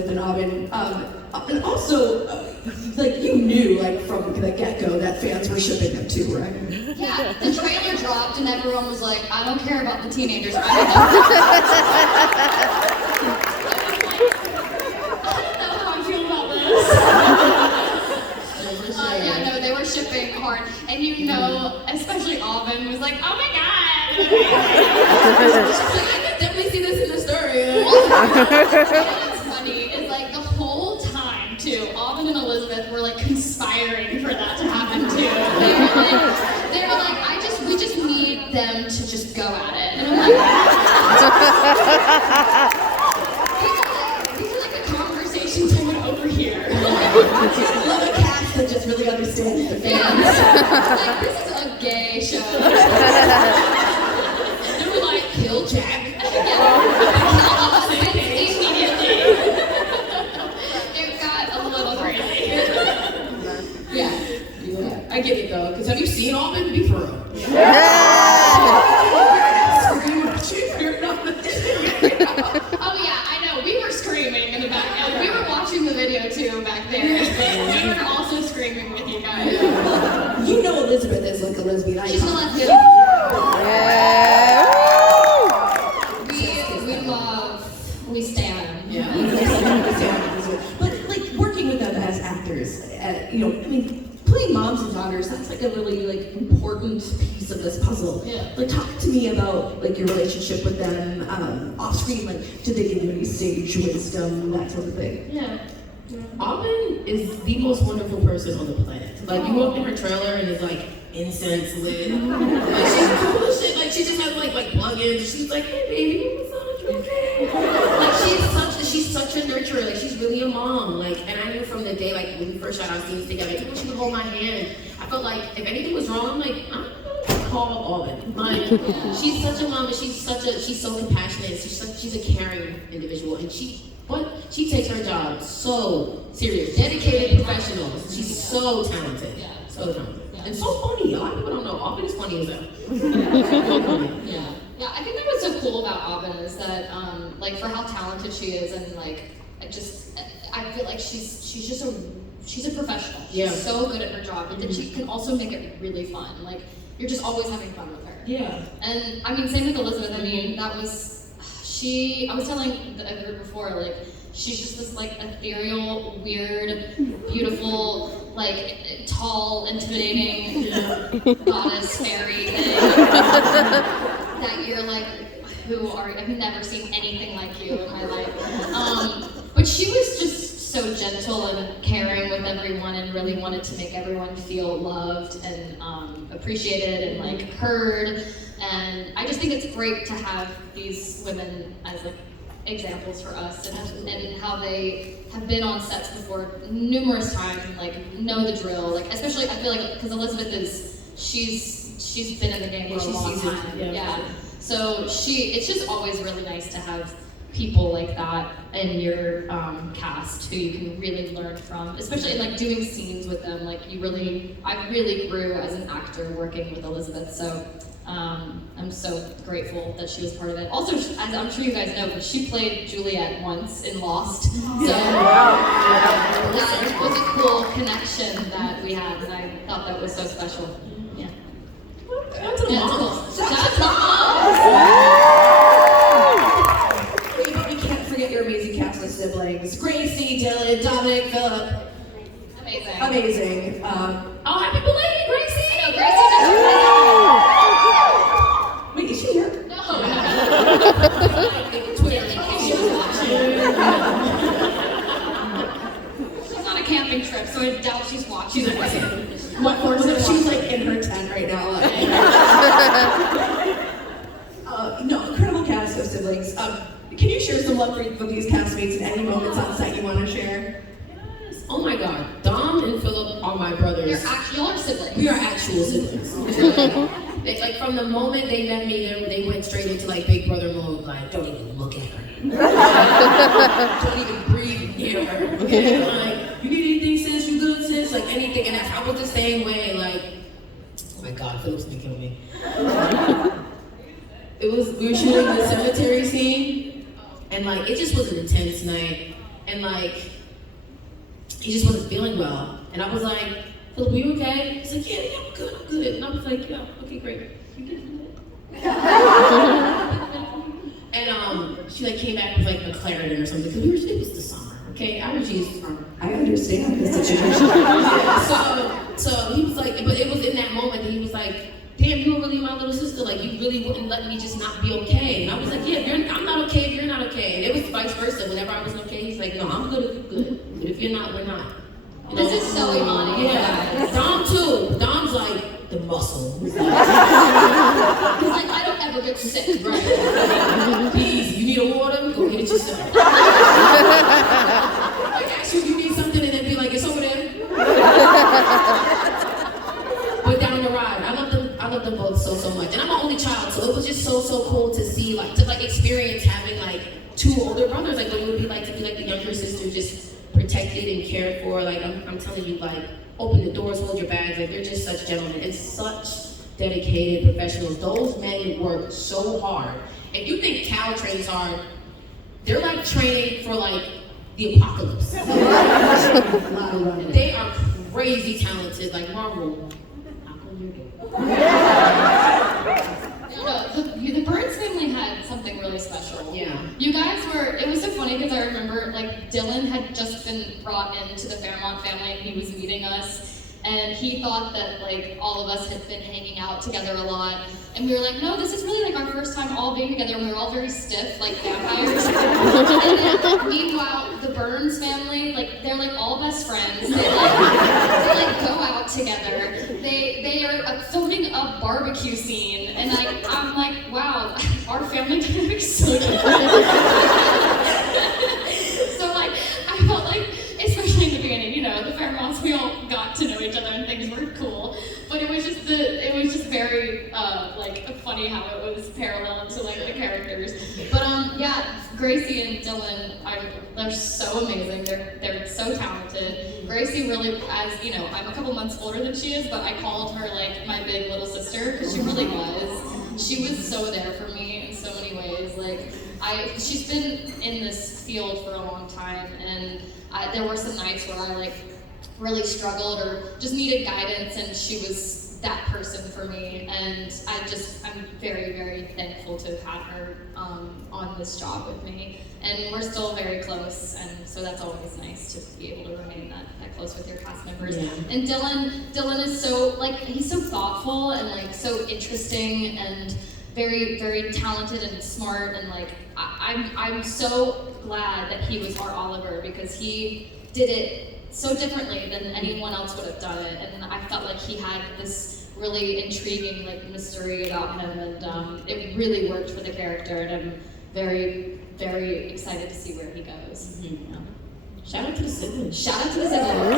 Elizabeth and Aubin. And also, like, you knew, like, from the get-go that fans were shipping them too, right? Yeah, the trailer dropped and everyone was like, I don't care about the teenagers. I don't know how I feel about this. Yeah, no, they were shipping hard. And you know, especially Aubin was like, oh my god. She's like, I could definitely see this in the story. What's funny is like the whole time too, Aubin and Elizabeth were like conspiring for that to happen too. They were like, we just need them to just go at it. And I'm like, these are like the conversations I went over here. I love a cast that just really understands the fans. Yeah. Like, this is a gay show. They were like, kill Jack. Immediately. It got a little crazy. Yeah, I get it though, because have you seen Aubin? Be for real. Oh yeah, I know. We were screaming in the background. We were watching the video too back there. We were also screaming with you guys. You know Elizabeth is like a lesbian icon. She's a lesbian. Yeah. We stand. Yeah. But like working with them as actors, you know, I mean, playing moms and daughters, that's like a really like important piece of this puzzle. Yeah. Like talk to me about like your relationship with them off screen. Like, did they give you any stage wisdom, that sort of thing? Yeah. Aubin is the most wonderful person on the planet. Like, you walk in her trailer and it's like incense lit. Like, she's cool as shit. Like, she just has like plugins. She's like, hey baby, what's up? You okay? Like, she's such a nurturer. Like, she's really a mom. Like, and I knew from the day, like, when we first shot our scenes together, even when she would hold my hand, I felt like if anything was wrong, I'm like, I'm gonna call Aubin. Like, she's such a mom, and she's so compassionate. She's a caring individual, and she takes her job so serious, dedicated professional. She's so talented, so talented, and so funny. A lot of people don't know Aubin is funny as hell. Yeah, I think that what's so cool about Aubin is that, like, for how talented she is, and like, I feel like she's a professional. She's so good at her job, but then she can also make it really fun. Like, you're just always having fun with her. Yeah. And I mean, same with Elizabeth. I mean, I was telling the group before, like, she's just this like ethereal, weird, beautiful, like tall, intimidating goddess fairy thing that you're like, I've never seen anything like you in my life. But she was just so gentle and caring with everyone, and really wanted to make everyone feel loved and appreciated and like heard. And I just think it's great to have these women as like examples for us, and how they have been on sets before numerous times and like know the drill. Like, especially I feel like because Elizabeth she's been in the game for a long time. Yeah. So it's just always really nice to have people like that in your cast who you can really learn from, especially in like doing scenes with them. Like I really grew as an actor working with Elizabeth. So I'm so grateful that she was part of it. Also, as I'm sure you guys know, but she played Juliet once in Lost. So that was a cool connection that we had, and I thought that was so special. Yeah. That's a mom. That's mom. But we can't forget your amazing cast of siblings: Gracie, Dylan, Dominic, Philip. Amazing. Oh, happy belated, Gracie! I know, Gracie. Wait, is she here? No. She's on a camping trip, so I doubt she's watching. She's like, She's like in her tent right now. No, incredible cast of siblings. Can you share some love for these castmates in any moments on set you want to share? Yes. Oh my God, Dom and Philip are my brothers. Y'all are siblings. We are actual siblings. Like from the moment they met me, they went straight into like Big Brother mode. Like, don't even look at her. Don't even breathe near her. And, like, you need anything, sis? You good, sis? Like anything. And I was the same way. Like, oh my God, Philip's gonna kill me. We were shooting the cemetery scene, and like it just was an intense night. and like, he just wasn't feeling well. And I was like, Philip, are you okay? He's like, yeah, I'm good. And I was like, yeah, okay, great. You get it? And she like came back with like a Claritin or something, because it was the summer, okay? Allergies are... I understand the situation. So he was like, but it was in that moment that he was like, damn, you were really my little sister. Like, you really wouldn't let me just not be okay. And I was like, yeah, I'm not okay if you're not okay. And it was vice versa. Whenever I wasn't okay, he's like, no, I'm good if you're good. But if you're not, we're not. You know? This is so Imani. Yeah. Dom too. Dom's like the muscle. He's like, I don't ever get sick. right. Please, you need a water? Go get it yourself. Like, actually, you need something, and then be like, it's over there. But down the ride, I love them both so much. And I'm an only child, so it was just so cool to see, like, to experience having like two older brothers, like what it would be like to be like the younger sister, just protected and cared for. Like, I'm telling you, like, open the doors, hold your bags. Like, they're just such gentlemen and such dedicated professionals. Those men work so hard. If you think Cal trains hard, they're like training for like the apocalypse. They are crazy talented, like Marvel. The Burns family had something really special. Yeah. You guys it was so funny because I remember like Dylan had just been brought into the Fairmont family and he was meeting us. And he thought that like all of us had been hanging out together a lot. And we were like, no, this is really like our first time all being together. And we were all very stiff, like vampires. And then, meanwhile, the Burns family, like they're like all best friends. They go out together. They are filming a barbecue scene. And I'm like, wow, our family dynamic's so different. So like, I felt like, especially in the beginning, you know, the Fairmonts, we all got to know each other and things were cool. But it was just very like funny how it was parallel to like the characters. But yeah, Gracie and Dylan, they're so amazing. They're so talented. Gracie really, as you know, I'm a couple months older than she is, but I called her like my big little sister because she really was. She was so there for me in so many ways. Like she's been in this field for a long time, and there were some nights where I like really struggled or just needed guidance, and she was that person for me. And I'm very, very thankful to have had her on this job with me. And we're still very close, and so that's always nice to be able to remain that close with your cast members. Yeah. And Dylan is so, like, he's so thoughtful and like so interesting and very, very talented and smart, and like I'm so glad that he was our Oliver, because he did it so differently than anyone else would have done it, and I felt like he had this really intriguing like mystery about him, and it really worked for the character, and I'm very, very excited to see where he goes. Mm-hmm. Shout out to the siblings. Shout out to the siblings.